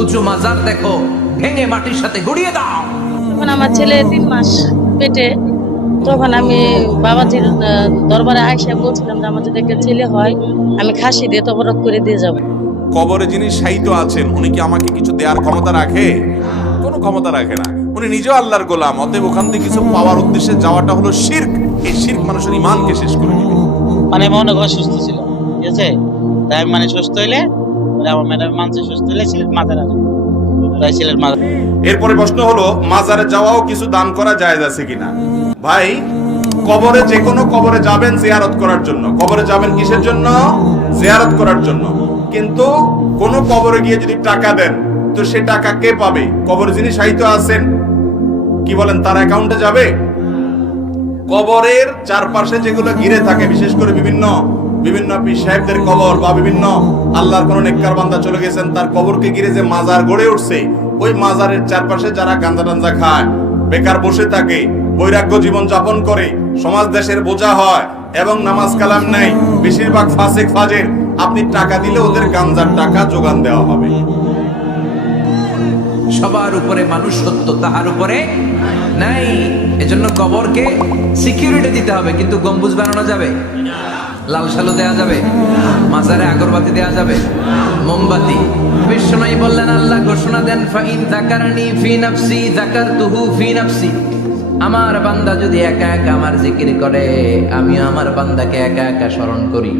উঁচু মাজার দেখো ভেঙে মাটির সাথে গড়িয়ে দাও। তখন আমার ছেলে তিন মাস পেটে তখন আমি বাবাজির দরবারে আইসা বলছিলাম যে আমার যদি একটা ছেলে হয় আমি খাসি দিয়ে তবরক করে দিয়ে যাব। কবরে যিনি সাহিত্য আছেন উনি কি আমাকে কিছু দেওয়ার ক্ষমতা রাখে? কোনো ক্ষমতা রাখে না। উনি নিজেও আল্লাহর গোলাম অতএব ওখান থেকে কিছু পাওয়ার উদ্দেশ্যে যাওয়াটা হলো শির্ক। এই শির্ক মানুষের ইমানকে শেষ করে দিবে। মানে মনে অসুস্থ ছিল ঠিক আছে? তাই আমি মানে সুস্থ হইলে এরপরে প্রশ্ন হলো, মাজারে যাওয়াও কিছু দান করা জায়েজ আছে কিনা? ভাই, কবরে যে কোনো কবরে যাবেন জিয়ারত করার জন্য। কবরে যাবেন কিসের জন্য? জিয়ারত করার জন্য। কিন্তু কোন কবরে গিয়ে যদি টাকা দেন, তো সে টাকা কে পাবে? কবরে যিনি সাহিত্য আছেন, কি বলেন, তার অ্যাকাউন্টে যাবে? কবরের চারপাশে যেগুলো ঘিরে থাকে, বিশেষ করে বিভিন্ন বিভিন্ন পীর সাহেবদের কবর বা বিভিন্ন আল্লাহর কোন নেককার বান্দা চলে গেছেন, তার কবরকে ঘিরে যে মাজার গড়ে উঠছে, ওই মাজারের চারপাশে যারা গাঞ্জা টাঞ্জা খায়, বেকার বসে থাকে, বৈরাগ্য জীবন যাপন করে, সমাজ দেশের বোঝা হয় এবং নামাজ কালাম নাই বেশিরভাগ ফাসেক ফাজের, আপনি টাকা দিলে ওদের গাঞ্জার টাকা যোগান দেওয়া হবে। সবার উপরে মানুষ সত্য তাহার উপরে নাই, এজন্য কবরকে সিকিউরিটি দিতে হবে, কিন্তু গম্বুজ বানানো যাবে, লাল সালু দেওয়া যাবে, মাজারে আগরবাতি দেওয়া যাবে, মোমবাতি। বিশ্বনয় বললেন, আল্লাহ ঘোষণা দেন, ফাইন জাকারানি ফি নাফসি জাকারতুহু ফি নাফসি। আমার বান্দা যদি একা একা আমার জিকির করে আমি আমার বান্দাকে একা একা স্মরণ করি।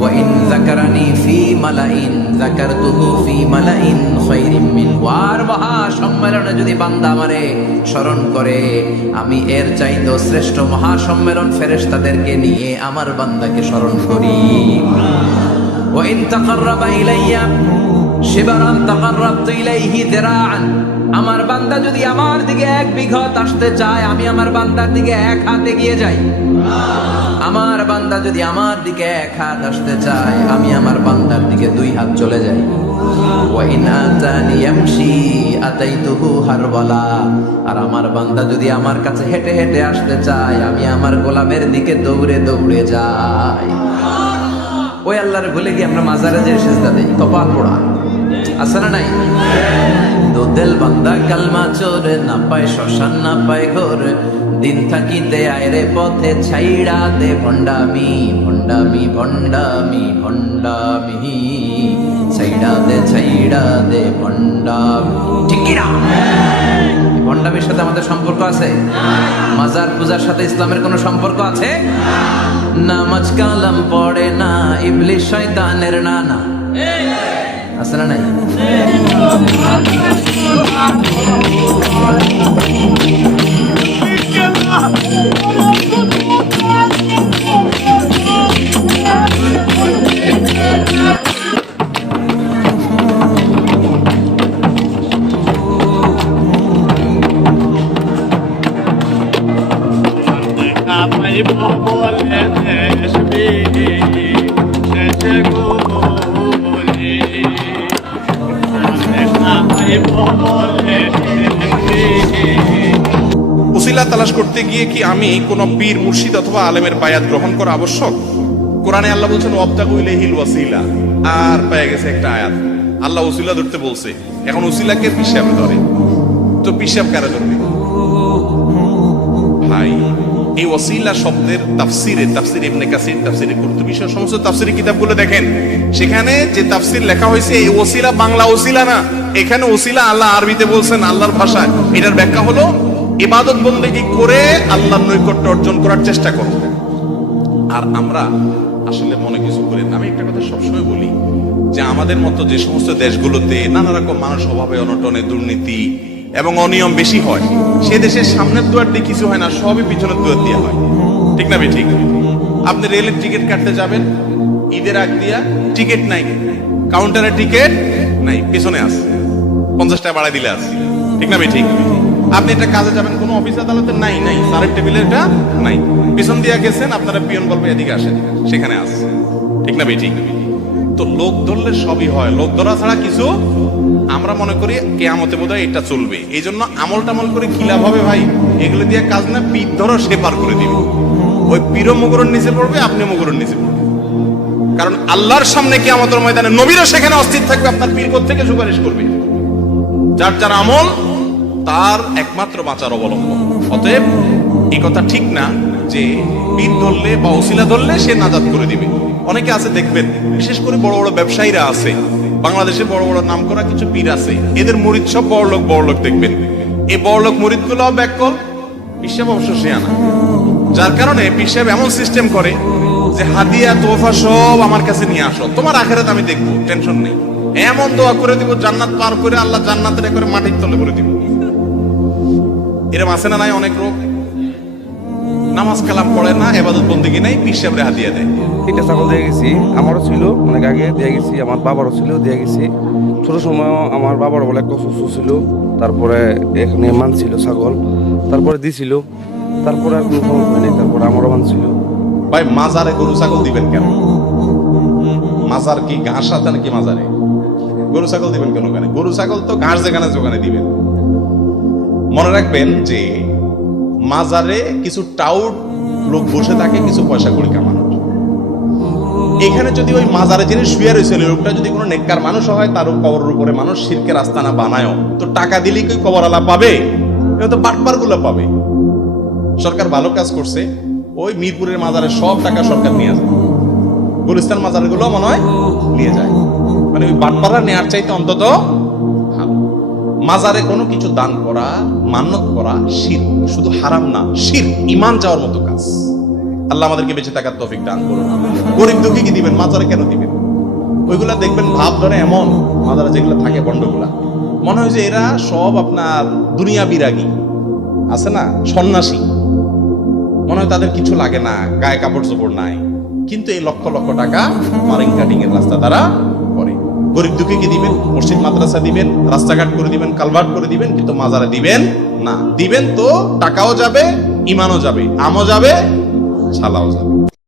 وإن ذكرني في ملئ ذكرته في ملئ خير من ওয়ার মহা সম্মেলনে যদি বান্দা আমারে স্মরণ করে আমি এর চাইতেও শ্রেষ্ঠ মহা সম্মেলন ফেরেশতাদেরকে নিয়ে আমার বান্দাকে স্মরণ করি وإن تقرب إلي শিবরান তাকাররাবতু ইলাইহি দিরাআন আমার বান্দা যদি আমার দিকে এক বিঘত আসতে চায়, আমি আমার বান্দার দিকে এক হাত এগিয়ে যাই। আমার বান্দা যদি আমার দিকে এক হাত আসতে চায়, আমি আমার বান্দার দিকে দুই হাত চলে যাই। আর আমার বান্দা যদি আমার কাছে হেঁটে হেঁটে আসতে চায়, আমি আমার গোলামের দিকে দৌড়ে দৌড়ে যাই। ওই আল্লাহর ভুলে গিয়ে আমরা মাজারে যে সেজদা দেই। কপাল পোড়া। আছে না নাই? দোদেল বান্দা কালমা চোর, না পায় শ্মশান, না পায় ঘোর। দিন থাকিতে আয়রে পথে ছাইড়া দে ভণ্ডামি ভণ্ডামি ভণ্ডামি ভণ্ডামি। ছাইড়া দে ছাইড়া দে ভণ্ডামি। ঠিক না? ভণ্ডামির সাথে আমাদের সম্পর্ক আছে? মাজার পূজার সাথে ইসলামের কোনো সম্পর্ক আছে? নামাজ কালাম পড়ে না ইবলিশ শয়তানের নানা। আছে নাই? উসিলা তালাশ করতে গিয়ে কি আমি কোন পীর মুর্শিদ অথবা আলেমের বায়াত গ্রহণ করা আবশ্যক? কোরআনে আল্লাহ বলছেন ওয়াবতাকু ইলাইহিল ওয়াসিলা আর পেয়ে গেছে একটা আয়াত। আল্লাহ উসিলা ধরতে বলছে, এখন উসিলাকে পিসাব ধরে। তো পিসাব কারা ধরবে? ভাই। এই ওসিলা শব্দের তাফসিরে, তাফসির ইবনে কাসির, তাফসিরে কুরতুবী সমস্ত তাফসিরি কিতাবগুলো দেখেন। সেখানে যে তাফসির লেখা হয়েছে, এই ওসিলা বাংলা ওসিলা না, এখানে ওসিলা আল্লাহ আরবিতে বলছেন, আল্লাহর ভাষায়। এটার ব্যাখ্যা হলো, ইবাদত বন্দেগী করে আল্লাহর নৈকট্য অর্জন করার চেষ্টা করো। আর আমরা আসলে মনে কিছু করি আমি একটা কথা সবসময় বলি, যে আমাদের মতো যে সমস্ত দেশগুলোতে নানা রকম মানুষ অভাবে, অনটনে দুর্নীতি এবং অনিয়ম বেশি হয়। সে দেশের সামনের দুয়ার দিয়ে কিছু হয় না, সবই পিছনের দুয়ার দিয়ে হয়। ঠিক না ঠিক আপনি রেলের টিকিট কাটতে যাবেন, ঈদের আগ দিয়া টিকিট নাই, কাউন্টারে টিকিট নাই, পিছনে আছে। পঞ্চাশ টাকা বাড়াই দিলে আছে। ঠিক না ঠিক আপনি এটা কাজে যাবেন, কোনো অফিস আদালতে নাই নাই স্যারের টেবিলে এটা নাই। পিছন দিয়ে গেছেন, আপনারা পিয়ন বলবে, এদিকে আসেন, সেখানে আছে। ঠিক না ঠিক তো লোক ধরলে সবই হয়, লোক ধরা ছাড়া কিছু আমরা মনে করি কেয়ামতে বোধ এটা চলবে। এই জন্য আমল টামল করে লাভ হবে ভাই? এগুলো দিয়ে কাজ না, পিঠ ধরো সে পার করে দিবে। ওই পিরো মুগুরের নিচে পড়বে, আপনি মুগুরের নিচে পড়বে কারণ আল্লাহর সামনে কি আমাদের ময়দানে নবীরা সেখানে অস্থির থাকবে, আপনার পীর কোথ থেকে সুপারিশ করবে? যার যার আমল, তার একমাত্র বাঁচার অবলম্বন। অতএব এই কথা ঠিক না যে পীর ধরলে বা ওসিলা ধরলে সে নাজাদ করে দিবে। অনেকে আছে, দেখবেন, বিশেষ করে বড় বড় ব্যবসায়ীরা আছে বাংলাদেশে বড় বড় নাম করা কিছু পীর আছে। এদের মুরিদ সব বড় লোক বড় লোক দেখবেন। এই বড় লোক মুরিদগুলো ব্যাক কল বিশ্ব অবশ্য সে আনা যার কারণে পীর সাহেব এমন সিস্টেম করে যে হাদিয়া তোফা সব আমার কাছে নিয়ে আসো। তোমার আখেরাত আমি দেখব, টেনশন নেই। এমন দোয়া করে দিব, জান্নাত পার করে আল্লাহ জান্নাতের করে মাটির তলে করে দিব। এরম আছে না নাই অনেক রোগ? নামাজ কালাম পড়ে না এবাদত বন্দিগি নাই পীর সাহেবরে হাদিয়া দেয়। তিনটা ছাগল দিয়ে গেছি, আমারও ছিল, অনেক আগে দিয়ে গেছি, আমার বাবারও ছিল, দিয়ে গেছি। ছোট সময় আমার বাবার বলে একটা অসুস্থ ছিল, তারপরে এখানে মান ছিল ছাগল, তারপরে দিছিল, তারপরে আর কোনো সমস্যা হয়নি, তারপরে আমারও মান ছিল। ভাই, মাজারে গরু ছাগল দিবেন কেন? মাজার কি ঘাস আছে নাকি মাজারে? গরু ছাগল দিবেন কেন ওখানে? গরু ছাগল তো ঘাস যেখানে ওখানে দিবেন। মনে রাখবেন যে মাজারে কিছু টাউট লোক বসে থাকে, কিছু পয়সা করি কামানোর এখানে যদি ওই মাজারে যিনি শুয়ে রয়েছে, ওই লোকটা যদি কোনো নেককার মানুষ হয় তার কবরের উপরে মানুষ শিরকের আস্তানা বানায় তো টাকা দিলেই কি কবরালা পাবে? তো বাটপারগুলো পাবে। সরকার ভালো কাজ করছে। ওই মিরপুরের মাজারে সব টাকা সরকার নিয়ে যায় গুলিস্তান মাজারগুলো মনে হয় নিয়ে যায়। মানে ওই বাটপাড়া নেওয়ার চাইতে অন্তত। মাজারে কোনো কিছু দান করা, মান্যত করা শির শুধু হারাম না, শির ইমান যাওয়ার মতো কাজ। আল্লাহ আমাদেরকে বেঁচে থাকার তৌফিক দান করুন। গরিব দুঃখী কি দিবেন? মাজারে কেন দিবেন? ওইগুলা দেখবেন ভাব ধরে এমন। মাজারে যেগুলো থাকে বন্ডগুলা। মনে হয় যে এরা সব আপনার দুনিয়া বিরাগী। আছে না? সন্ন্যাসী। মনে হয় তাদের কিছু লাগে না। গায়ে কাপড় চোপড় নাই। কিন্তু এই লক্ষ লক্ষ টাকা মারিং কাটিং এর রাস্তা তারা করে। গরিব দুঃখী কি দিবেন? মসজিদ, মাদ্রাসা দিবেন, রাস্তাঘাট করে দিবেন, কালভার্ট করে দিবেন, কিন্তু মাজারে দিবেন না। দিবেন তো টাকাও যাবে ইমানও যাবে, আমও যাবে ছালাও যাবে